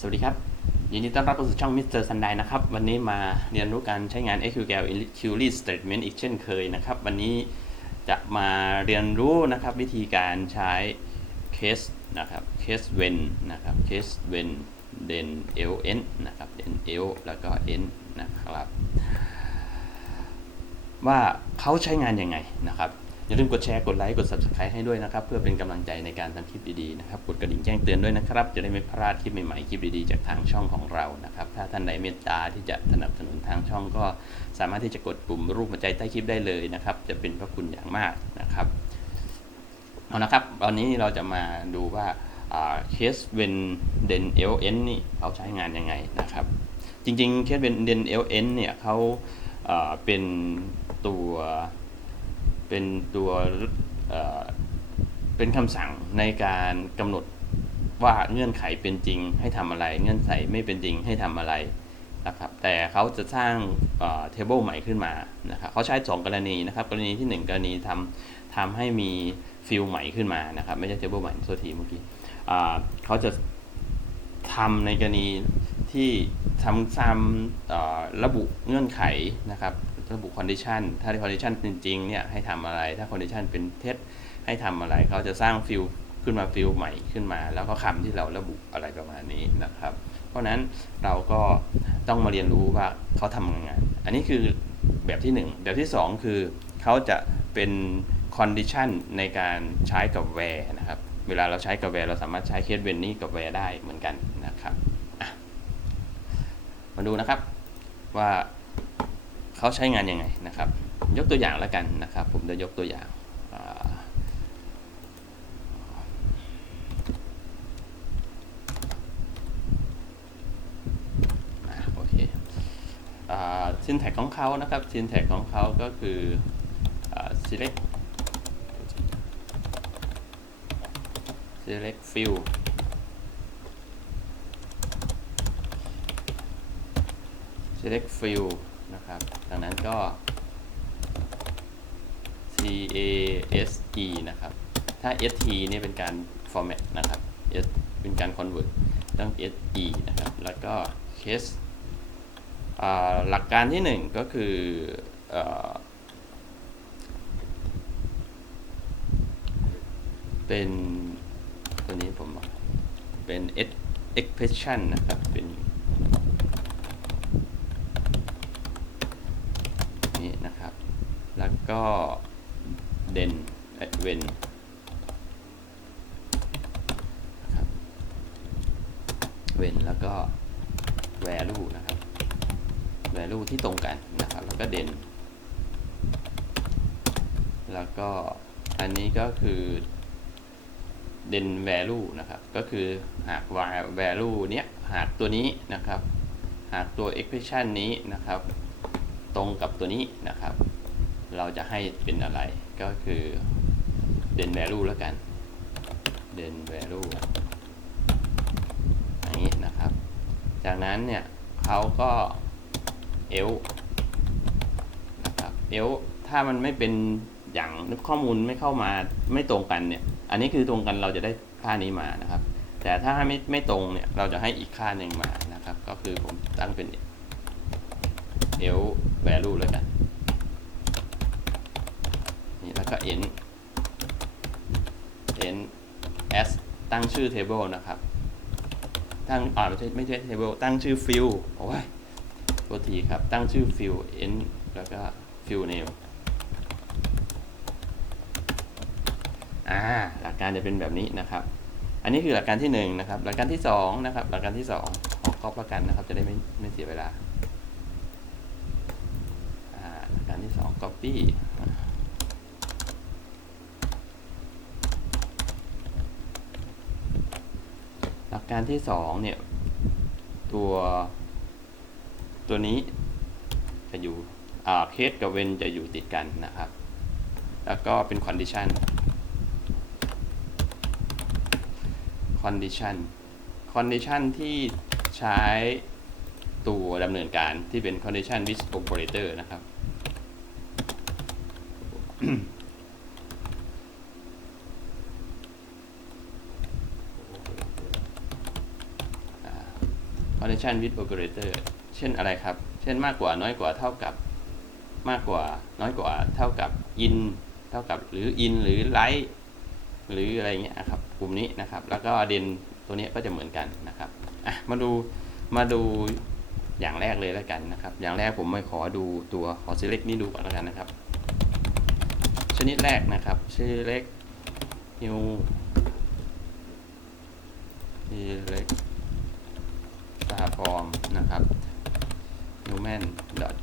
สวัสดีครับ ยินดีต้อนรับเข้าสู่ช่อง Mr. Sunday นไดนะครับ วันนี้มาเรียนรู้การใช้งาน SQL Query Statement อีกเช่นเคยนะครับ วันนี้จะมาเรียนรู้นะครับวิธีการใช้ case นะครับ case when นะครับ case when then ln นะครับ then l แล้วก็ n นะครับ ว่าเขาใช้งานยังไงนะครับ อย่าลืมกดแชร์กดไลค์กด subscribe ให้ด้วยนะครับ เพื่อเป็นกำลังใจในการทำคลิปดีๆนะครับกดกระดิ่งแจ้งเตือนด้วยนะครับ จะได้ไม่พลาดคลิปใหม่ๆคลิปดีๆจากทางช่องของเรานะครับ ถ้าท่านใดเมตตาที่จะสนับสนุนทางช่องก็สามารถที่จะกดปุ่มรูปหัวใจใต้คลิปได้เลยนะครับ จะเป็นพระคุณอย่างมากนะครับเอานะครับวันนี้เราจะมาดูว่าเคสเวนเดนเอลเอ็นนี่เขาใช้งานยังไงนะครับ จริงๆเคสเวนเดนเอลเอ็นเนี่ยเขาเป็นตัว เป็นตัวเป็นคำสั่งในการกำหนดว่าเงื่อนไขเป็นจริงให้ทำอะไร เงื่อนไขไม่เป็นจริงให้ทำอะไรนะครับแต่เขาจะสร้างเอ่อ table ใหม่ขึ้นมานะครับเขาใช้ 2 กรณีนะครับ กรณีที่ 1 กรณีทำทำให้มีฟิลใหม่ขึ้นมานะครับ ไม่ใช่ table ใหม่โทษทีเมื่อกี้เขาจะทำในกรณีที่ทำซ้ำระบุเงื่อนไขนะครับ ระบุ condition ถ้า condition เป็นจริงๆเนี่ยให้ทำอะไร ถ้า condition เป็นเท็จให้ทำอะไรเขาจะสร้างฟิลขึ้นมาฟิลใหม่ขึ้นมา แล้วก็คำที่เราระบุอะไรประมาณนี้นะครับ เพราะนั้นเราก็ต้องมาเรียนรู้ว่าเขาทำยังไงอันนี้คือแบบที่ 1 แบบที่ 2 คือเขาจะเป็น condition ในการใช้กับ where นะครับ เวลาเราใช้กับ where เราสามารถใช้เคสเวนนี้กับ where ได้เหมือนกันนะครับมาดูนะครับว่า เขาใช้งานยังไงนะครับ ยกตัวอย่างแล้วกันนะครับ ผมจะยกตัวอย่างอโอเคซินแท็กของเขานะครับซินแท็กของเขาก็คืออ select select field select field ดังนั้นก็ C A S E นะครับ ถ้า S T เนี่ยเป็นการ format นะครับ S เป็นการ convert ต้อง S E นะครับ แล้วก็ case หลักการที่หนึ่งก็คือเอ่อเป็นตัวนี้ผมเป็น expression นะครับ เป็นนะครับ แล้ว ก็เด่นเวนนะครับเวนแล้วก็ value นะครับ value ที่ตรงกันนะครับ แล้วก็เด่น แล้วก็อันนี้ก็คือเด่น value นะครับ ก็คือหาก value เนี้ยหากตัวนี้นะครับ หากตัว expression นี้นะครับ ตรงกับตัวนี้นะครับ เราจะให้เป็นอะไรก็คือเด่น value แล้วกันเด่น value อย่างนี้นะครับ จากนั้นเนี่ยเขาก็ l นะครับ l ถ้ามันไม่เป็นอย่างข้อมูลไม่เข้ามาไม่ตรงกันเนี่ย อันนี้คือตรงกันเราจะได้ค่านี้มานะครับ แต่ถ้าไม่ไม่ตรงเนี่ยเราจะให้อีกค่าหนึ่งมานะครับ ก็คือผมตั้งเป็น l value เลยกัน นี่แล้ว ก็ n n s ตั้งชื่อ table นะครับ ตั้งอ่าไม่ใช่ไม่ใช่ table ตั้งชื่อ field โอ้ยตัวทีครับ ตั้งชื่อ field n แล้วก็ field name อ่าหลักการจะเป็นแบบนี้นะครับ อันนี้คือหลักการที่หนึ่งนะครับ หลักการที่สองนะครับ หลักการที่สองขอครอบประกันนะครับ จะได้ไม่ไม่เสียเวลา อ่า หลักการที่สอง copy หลั การที่สองเนี่ย ตัวตัวนี้จะอยู่เคสกับเวนจะอยู่ติดกันนะครับ แล้วก็เป็น condition condition condition ที่ใช้ตัวดำเนินการที่เป็น condition with operator นะครับ condition with operator เช่นอะไรครับ เช่นมากกว่าน้อยกว่าเท่ากับ มากกว่าน้อยกว่าเท่ากับ in เท่ากับหรือ in หรือ like หรืออะไรเงี้ยครับกลุ่มนี้นะครับ แล้วก็เดนตัวนี้ก็จะเหมือนกันนะครับอะมาดูมาดูอย่างแรกเลยแล้วกันนะครับ อย่างแรกผมไม่ขอดูตัวขอ select นี่ดูก่อนแล้วกันนะครับ ชนิดแรกนะครับชื่อ เล็ก new select star form นะครับ human dot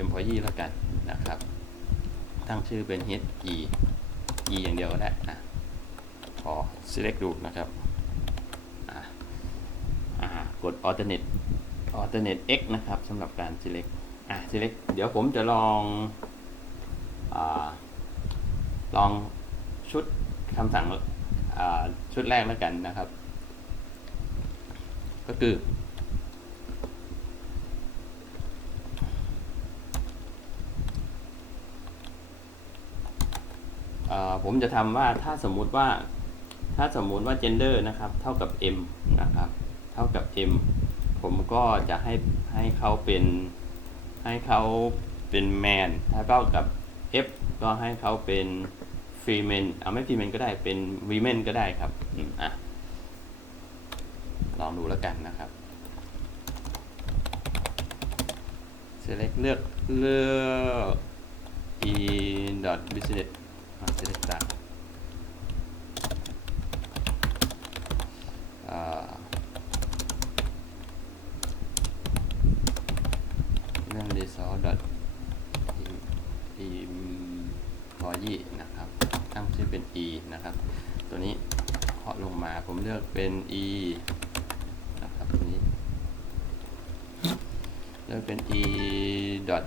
employee แล้วกันนะครับ ตั้งชื่อเป็น he e e อย่างเดียวก็ได้นะขอ select ดูนะครับอ่ากด alternate alternate x นะครับสำหรับการ select อะ select เดี๋ยวผมจะลองอลองชุดคำสั่งชุดแรกแล้วกันนะครับ ก็คือ ผมจะทำว่าถ้าสมมุติว่าถ้าสมมุติว่า gender นะครับ เท่ากับ m นะครับ เท่ากับ m ผมก็จะให้ให้เขาเป็นให้เขาเป็น man ถ้าเท่ากับ f ก็ให้เขาเป็น female เอาไม่ female ก็ได้เป็น women ก็ได้ครับอะ ดูแล้วกันนะครับ select เลือกเลือก e dot business อะ select จากอ่าเรื่อง resource dot employee นะครับ ตั้งชื่อเป็น e นะครับ ตัวนี้เคาะลงมาผมเลือกเป็น e นะครับตัวนี้ เลือกเป็น e dot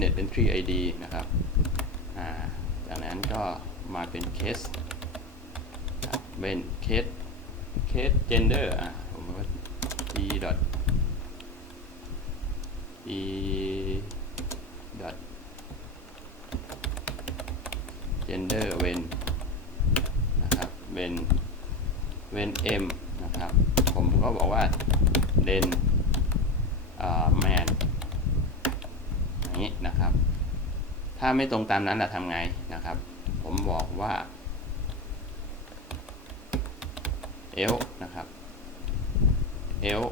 Internet Entry ID นะครับจากนั้นก็มาเป็นเคสเป็นเคสเคส gender อะผมก็ e dot e dot gender เว้นนะครับเว้นเว้น m นะครับ ผมก็บอกว่า den อ่า man อย่าง นี้นะครับ ถ้าไม่ตรงตามนั้นเราทำไงนะครับ ผมบอกว่า l นะครับ l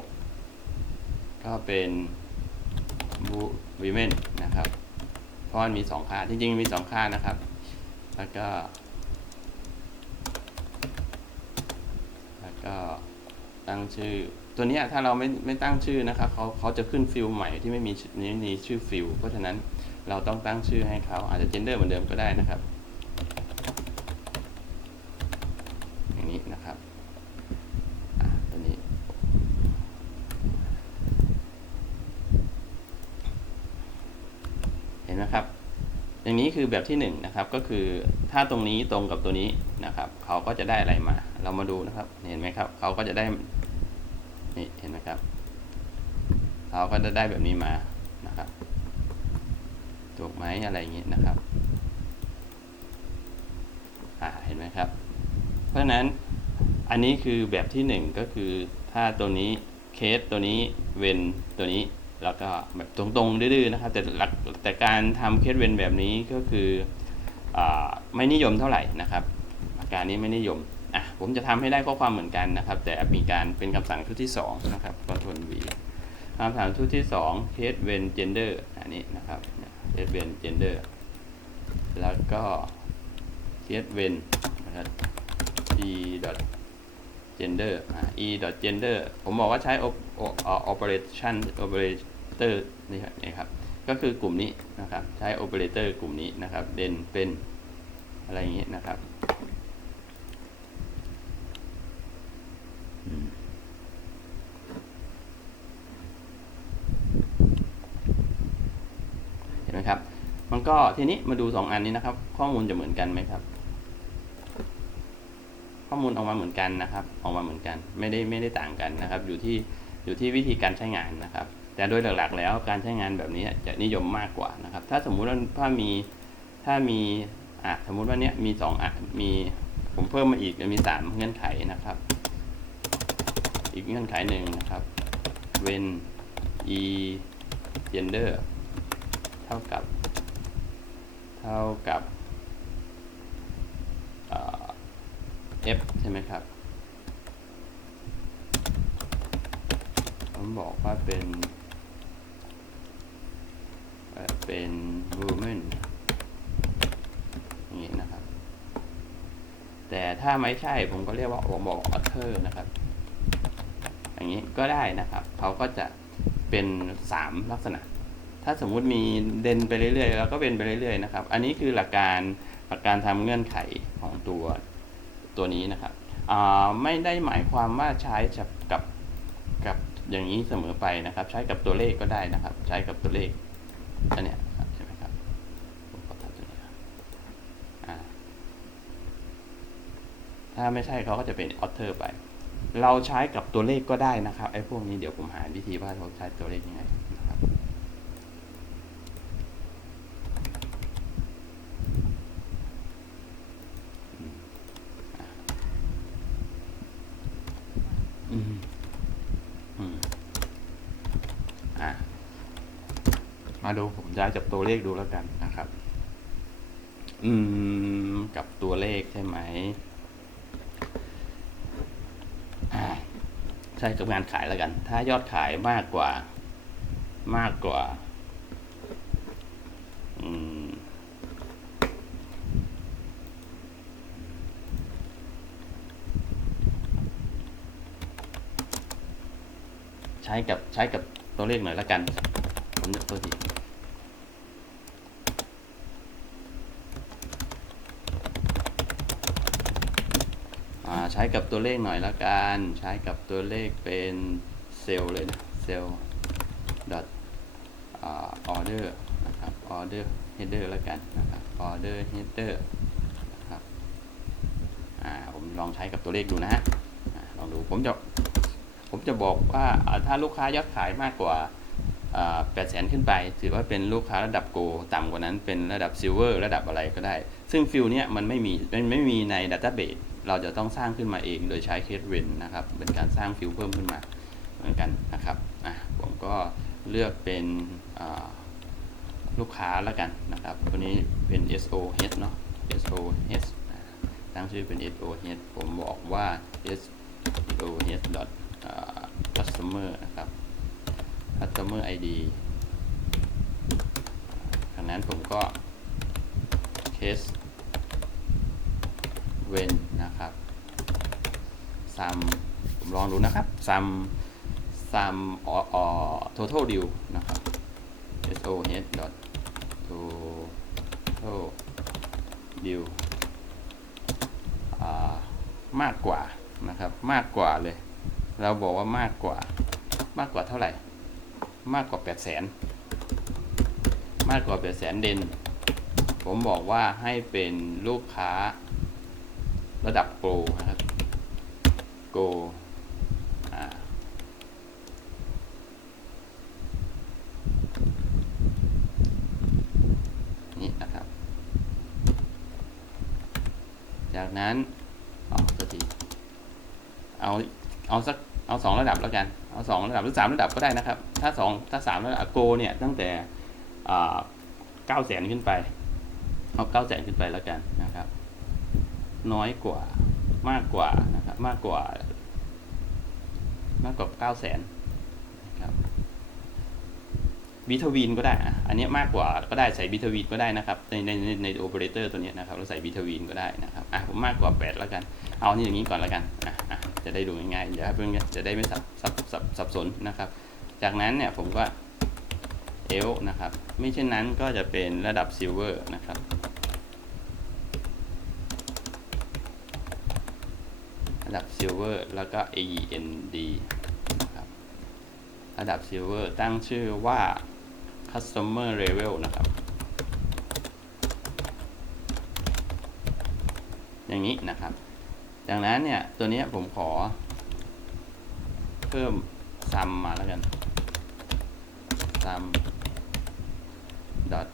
ก็เป็น women นะครับ เพราะมันมีสองค่า จริงๆ มีสองค่านะครับ แล้วก็ แล้วก็ตั้งชื่อ ตัวนี้ถ้าเราไม่ไม่ตั้งชื่อนะครับเขาเขาจะขึ้นฟิลใหม่ที่ไม่มีนี้มีชื่อฟิลเพราะฉะนั้นเราต้องตั้งชื่อให้เขาอาจจะ gender เหมือนเดิมก็ได้นะครับ อย่างนี้นะครับตัวนี้ เห็นไหมครับ อย่างนี้คือแบบที่หนึ่งนะครับก็คือถ้าตรงนี้ตรงกับตัวนี้นะครับเขาก็จะได้อะไรมา เรามาดูนะครับ เห็นไหมครับเขาก็จะได้ นี่เห็นไหมครับเขาก็จะได้แบบนี้มานะครับถูกไหมอะไรอย่างนี้นะครับอ่าเห็นไหมครับ เพราะฉะนั้นอันนี้คือแบบที่หนึ่งก็คือถ้าตัวนี้เคสตัวนี้เวนตัวนี้แล้วก็แบบตรงๆดื้อๆนะครับ แต่หลักแต่การทำเคสเวนแบบนี้ก็คืออไม่นิยมเท่าไหร่นะครับ อาการนี้ไม่นิยม ผมจะทำให้ได้ข้อความเหมือนกันนะครับ แต่มีการเป็นคำสั่งชุดที่สองนะครับ Ctrl V คำสั่งชุดที่สอง case when gender อันนี้นะครับ case when gender แล้วก็ case when นะครับ e gender อ่า e gender ผมบอกว่าใช้ operation operator นี่ครับนี่ครับก็คือกลุ่มนี้นะครับ ใช้ operator กลุ่มนี้นะครับ เดนเป็นอะไรอย่างนี้นะครับอืมเห็นไหมครับ มัน ก็ทีนี้มาดูสองอันนี้นะครับ ข้อมูลจะเหมือนกันไหมครับ ข้อมูลออกมาเหมือนกันนะครับ ออกมาเหมือนกัน ไม่ได้ไม่ได้ต่างกันนะครับ อยู่ที่อยู่ที่วิธีการใช้งานนะครับ แต่โดยหลักๆ แล้วการใช้งานแบบนี้จะนิยมมากกว่านะครับ ถ้าสมมุติว่าถ้ามีถ้ามีอะสมมุติว่าเนี้ยมีสองอะมีผมเพิ่มมาอีกจะมีสามเงื่อนไขนะครับ อีกเงื่อนไขหนึ่งนะครับ when e gender เท่ากับ เท่ากับเอ่อ f ใช่ไหมครับ ผมบอกว่าเป็นเอ่อเป็น woman อย่างนี้นะครับ แต่ถ้าไม่ใช่ผมก็เรียกว่าผมบอก author นะครับ อย่างนี้ก็ได้นะครับ เขาก็จะเป็น 3 ลักษณะ ถ้าสมมุติมีเด่นไปเรื่อยๆ แล้วก็เป็นไปเรื่อยๆนะครับ อันนี้คือหลักการหลักการทำเงื่อนไขของตัวตัวนี้นะครับอ่าไม่ได้หมายความว่าใช้กับกับอย่างนี้เสมอไปนะครับ ใช้กับตัวเลขก็ได้นะครับ ใช้กับตัวเลขอันเนี้ยครับใช่ไหมครับผมขอทำตัวนี้ถ้าไม่ใช่เขาก็จะเป็นออเทอร์ไป เราใช้กับตัวเลขก็ได้นะครับไอ้พวกนี้เดี๋ยวผมหาวิธีว่าเราใช้ตัวเลขยังไงนะครับ อืมอืมอะ มาดูผม ย้ายจากตัวเลขดูแล้วกันนะครับ อืม กับตัวเลขใช่ไหมใช่กับงานขายแล้วกัน ถ้ายอดขายมากกว่ามากกว่าอืมใช้กับใช้กับตัวเลขหน่อยละกัน ผมจะตัวทีอ่าใช้กับตัวเลขหน่อยละกัน ใช้กับตัวเลขเป็นเซลล์เลยนะเซลล์ dot อ่า order นะครับ order header ละกันนะครับ order header นะครับอ่าผมลองใช้กับตัวเลขดูนะฮะลองดูผมจะผมจะบอกว่าถ้าลูกค้ายอดขายมากกว่าแปดแสนขึ้นไป ถือว่าเป็นลูกค้าระดับโกต่ำกว่านั้นเป็นระดับซิลเวอร์ระดับอะไรก็ได้ ซึ่งฟิลเนี้ยมันไม่มีมันไม่มีในดัต a b เบ e เราจะต้องสร้างขึ้นมาเองโดยใช้เคสเวนนะครับ เป็นการสร้างฟิลเพิ่มขึ้นมาเหมือนกันนะครับอะผมก็เลือกเป็นลูกค้าแล้วกันนะครับ ตัวนี้เป็น SOH เนาะ SOH ตั้งชื่อเป็น SOH ผมบอกว่า SOH dot customer นะครับ customer ID ดังนั้นผมก็ case when นะครับ sum ผมลองดูนะครับ sum sum or, or total deal นะครับ soh dot total deal อ่ามากกว่านะครับ มากกว่าเลย เราบอกว่ามากกว่ามากกว่าเท่าไหร่ มากกว่า8 0 0แสนมากกว่า8 0 0แสนเดนผมบอกว่าให้เป็นลูกค้า ระดับโกลนะครับ โกลนี่นะครับ จากนั้นอ๋อตัวทีเอาเอาสักเอาสองระดับแล้วกัน เอาสองระดับหรือสามระดับก็ได้นะครับ ถ้าสองถ้าสามระดับโกเนี่ยตั้งแต่เก้าแสนขึ้นไปเอาเก้าแสนขึ้นไปแล้วกันนะครับ น้อยกว่ามากกว่านะครับมากกว่ามากกว่าเก้าแสนนะครับบิทวีนก็ได้ อันนี้มากกว่าก็ได้ใส่บิทวีนก็ได้นะครับ ในในในในโอเปอเรเตอร์ตัวนี้นะครับเราใส่บิทวีนก็ได้นะครับอะผมมากกว่าแปดแล้วกัน เอานี่อย่างนี้ก่อนแล้วกันอะอะจะได้ดูง่ายๆเดี๋ยวเพื่อนจะได้ไม่สับสับสับสับสนนะครับ จากนั้นเนี่ยผมก็เอลนะครับ ไม่เช่นนั้นก็จะเป็นระดับซิลเวอร์นะครับ ระดับซิลเวอร์แล้วก็ AEND นะครับระดับซิลเวอร์ตั้งชื่อว่า customer level นะครับ อย่างนี้นะครับ ดังนั้นเนี่ย ตัวนี้ผมขอ เพิ่มซัมมาแล้วกันซัม dot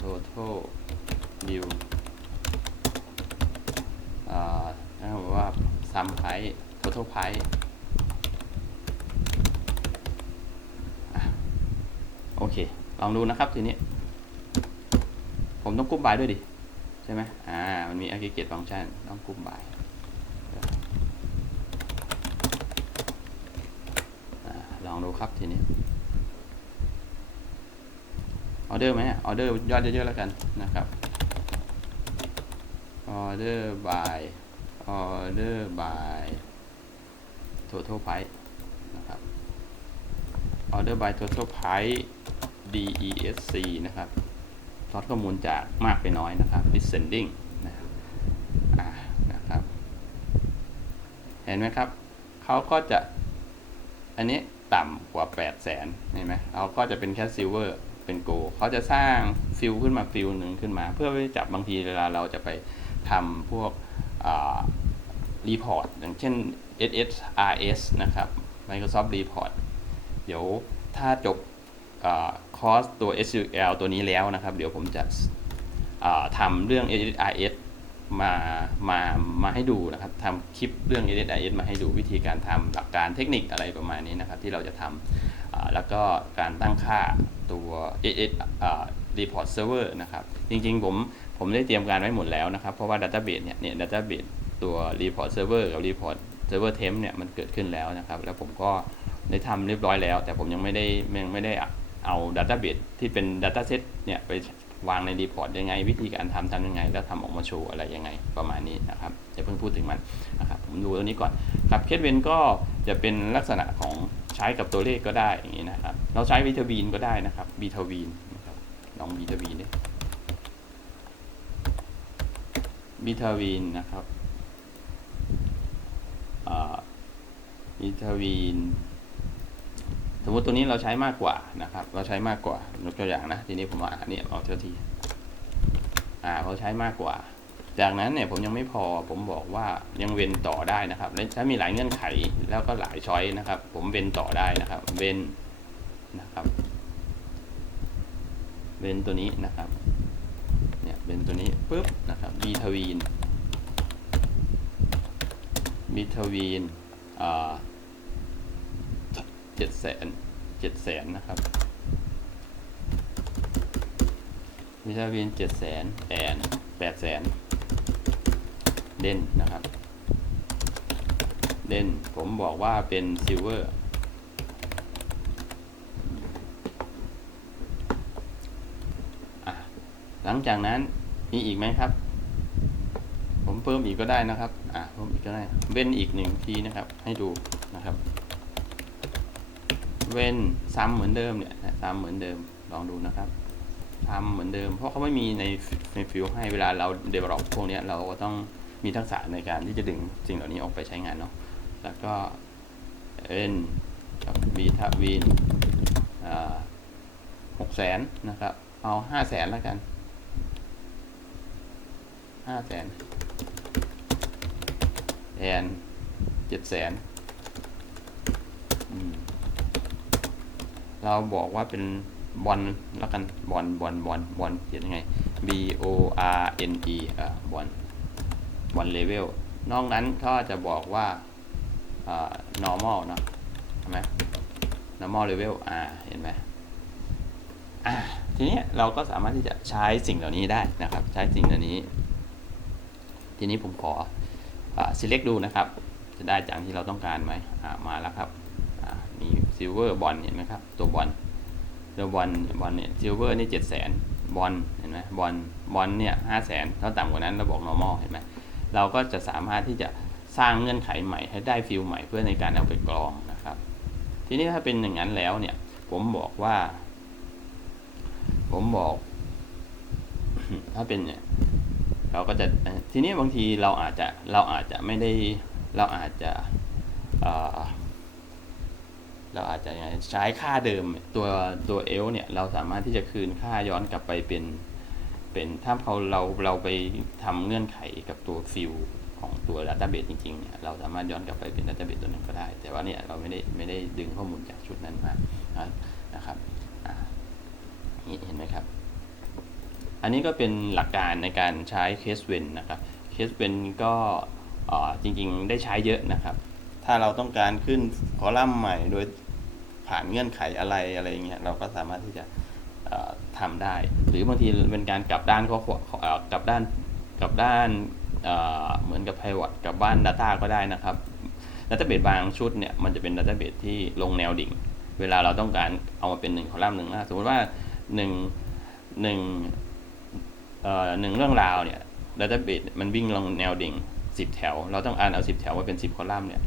total deal sum price total price โอเค ลองดูนะครับทีนี้ ผมต้องกุ๊ปบายด้วยดิ ใช่ไหมอ่า มันมี aggregate function ต้องกุ๊ปบายลองดูครับทีนี้ออเดอร์ไหมเนี่ยออเดอร์ยอดเยอะๆแล้วกันนะครับออเดอร์บาย เดอร์ by total price นะครับออเดอร์ by total price DESC นะครับทอดข้อมูลจากมากไปน้อยนะครับ descending นะครับอ่านะครับ เห็นไหมครับ เขาก็จะ อันนี้ต่ำกว่า 8 0 0แสนเห็นไหมเขาก็จะเป็นแค่ silver เป็นโก เขาจะสร้างฟิลขึ้นมาฟิลหนึ่งขึ้นมา เพื่อไปจับบางทีเวลาเราจะไปทำพวก รีพอร์ตอย่างเช่น SSRS นะครับ Microsoft Report เดี๋ยวถ้าจบคอร์สตัว SQL ตัวนี้แล้วนะครับ เดี๋ยวผมจะทำเรื่อง SSRS มา มา มาให้ดูนะครับทำคลิปเรื่อง SSRS มาให้ดูวิธีการทำหลักการเทคนิคอะไรประมาณนี้นะครับ ที่เราจะทำแล้วก็การตั้งค่าตัว SS Report Server นะครับ จริงๆผม ผมได้เตรียมการไว้หมดแล้วนะครับ เพราะว่า Database เนี่ยเนี่ย Database ตัว Report Server กับ Report Server Temp เนี่ยมันเกิดขึ้นแล้วนะครับ แล้วผมก็ได้ทำเรียบร้อยแล้ว แต่ผมยังไม่ได้ยังไม่ได้เอา Database ที่เป็น Dataset เนี่ยไปวางใน Report ยังไง วิธีการทำทำยังไง แล้วทำออกมาโชว์อะไรยังไงประมาณนี้นะครับอย่าเพิ่งพูดถึงมันนะครับผมดูตัวนี้ก่อนครับเคสเวนก็จะเป็นลักษณะของใช้กับตัวเลขก็ได้อย่างนี้นะครับ เราใช้วิตาวีนก็ได้นะครับบีทวีนนะครับลองบีทวีนดิ บีทาวีนนะครับบีทาวีนสมมติตัวนี้เราใช้มากกว่านะครับ เราใช้มากกว่ายกตัวอย่างนะ ทีนี้ผมว่าอันนี้เอาเท่าทีอ่าเขาใช้มากกว่า จากนั้นเนี่ยผมยังไม่พอผมบอกว่ายังเว้นต่อได้นะครับและถ้ามีหลายเงื่อนไขแล้วก็หลายช้อยนะครับ ผมเว้นต่อได้นะครับ เว้นนะครับ เว้นตัวนี้นะครับ เนี่ยเว้นตัวนี้ปุ๊บนะครับบีทวีนบีทวีนเจ็ดแสนเจ็ดแสนนะครับวิตามินเจ็ดแสนแอนแปดแสนเด่นนะครับเด่นผมบอกว่าเป็นซิลเวอร์หลังจากนั้น มีอีกไหมครับ ผมเพิ่มอีกก็ได้นะครับ อ่าเพิ่มอีกก็ได้เว้นอีกหนึ่งทีนะครับ ให้ดูนะครับ เว้นซ้ำเหมือนเดิมเนี่ยซ้ำเหมือนเดิมลองดูนะครับทำเหมือนเดิม เพราะเขาไม่มีในในฟิลให้เวลาเราเดเวล o p พวกนี้เราก็ต้องมีทักษะในการที่จะดึงสิ่งเหล่านี้ออกไปใช้งานเนาะแล้วก็เอ็นกับบีทาวินหกแสนนะครับ เอาห้าแสนแล้วกัน ห้าแสนแอนเจ็ดแสนเราบอกว่าเป็นบอลแล้วกันบอลบอลบอลบอลเขียนยังไง B O R N E อ่าบอลบอลเลเวลนอกนั้นก็จะบอกว่าอ่า normal เนาะใช่ไหม normal level อ่าเห็นไหมอ่าทีนี้เราก็สามารถที่จะใช้สิ่งเหล่านี้ได้นะครับ ใช้สิ่งเหล่านี้ ทีนี้ผมขออ select ดูนะครับ จะได้จากที่เราต้องการไหมมาแล้วครับอ่ามี silver บอลเห็นไหมครับ ตัวบอลตัวบอลบอลเนี่ย silver นี่เจ็ดแสนบอลเห็นไหมบอลบอลเนี่ยห้าแสนถ้าต่ำกว่านั้นเราบอก normal เห็นไหมเราก็จะสามารถที่จะสร้างเงื่อนไขใหม่ให้ได้ฟิลใหม่เพื่อในการเอาไปกรองนะครับ ทีนี้ถ้าเป็นอย่างนั้นแล้วเนี่ย ผมบอกว่า ผมบอก ถ้าเป็นเนี่ย เราก็จะทีนี้บางทีเราอาจจะเราอาจจะไม่ได้เราอาจจะเราอาจจะใช้ค่าเดิมตัวตัวเอลเนี่ยเราสามารถที่จะคืนค่าย้อนกลับไปเป็นเป็นถ้าเขาเราเราไปทำเงื่อนไขกับตัวฟิลของตัวดัตต้าเบสจริงๆเนี่ยเราสามารถย้อนกลับไปเป็นดัตต้าเบสตัวนึงก็ได้ แต่ว่าเนี่ยเราไม่ได้ไม่ได้ดึงข้อมูลจากชุดนั้นมานะครับนี่เห็นไหมครับ อันนี้ก็เป็นหลักการในการใช้เคสเวนนะครับเคสเวนก็จริงๆ ได้ใช้เยอะนะครับ ถ้าเราต้องการขึ้นคอลัมน์ใหม่โดยผ่านเงื่อนไขอะไรอะไรเงี้ยเราก็สามารถที่จะทำได้ หรือบางทีเป็นการกลับด้านข้อความเอ่อกลับด้านกลับด้านเเหมือนกับ pivot กลับบ้าน Data ก็ได้นะครับดัตเตอร์เบสบางชุดเนี่ยมันจะเป็นดัตเตอร์เบสที่ลงแนวดิ่ง เวลาเราต้องการเอามาเป็นหนึ่งคอลัมน์หนึ่งหน้าสมมติว่าหนึ่ง หนึ่งเรื่องราวเนี่ยดัตเตอร์เบสมันวิ่งลงแนวดิ่งสิบแถว เราต้องอ่านเอาสิบแถวมาเป็นสิบคอลัมน์เนี่ย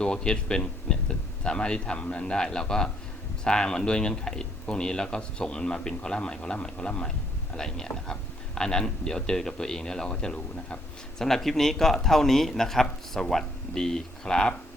ตัวเคสเป็นเนี่ยจะสามารถที่ทำนั้นได้ เราก็สร้างมันด้วยเงื่อนไข พวกนี้แล้วก็ส่งมันมาเป็นคอลัมน์ใหม่คอลัมน์ใหม่คอลัมน์ใหม่อะไรเงี้ยนะครับ อันนั้นเดี๋ยวเจอกับตัวเองแล้วเราก็จะรู้นะครับสำหรับคลิปนี้ก็เท่านี้นะครับ สวัสดีครับ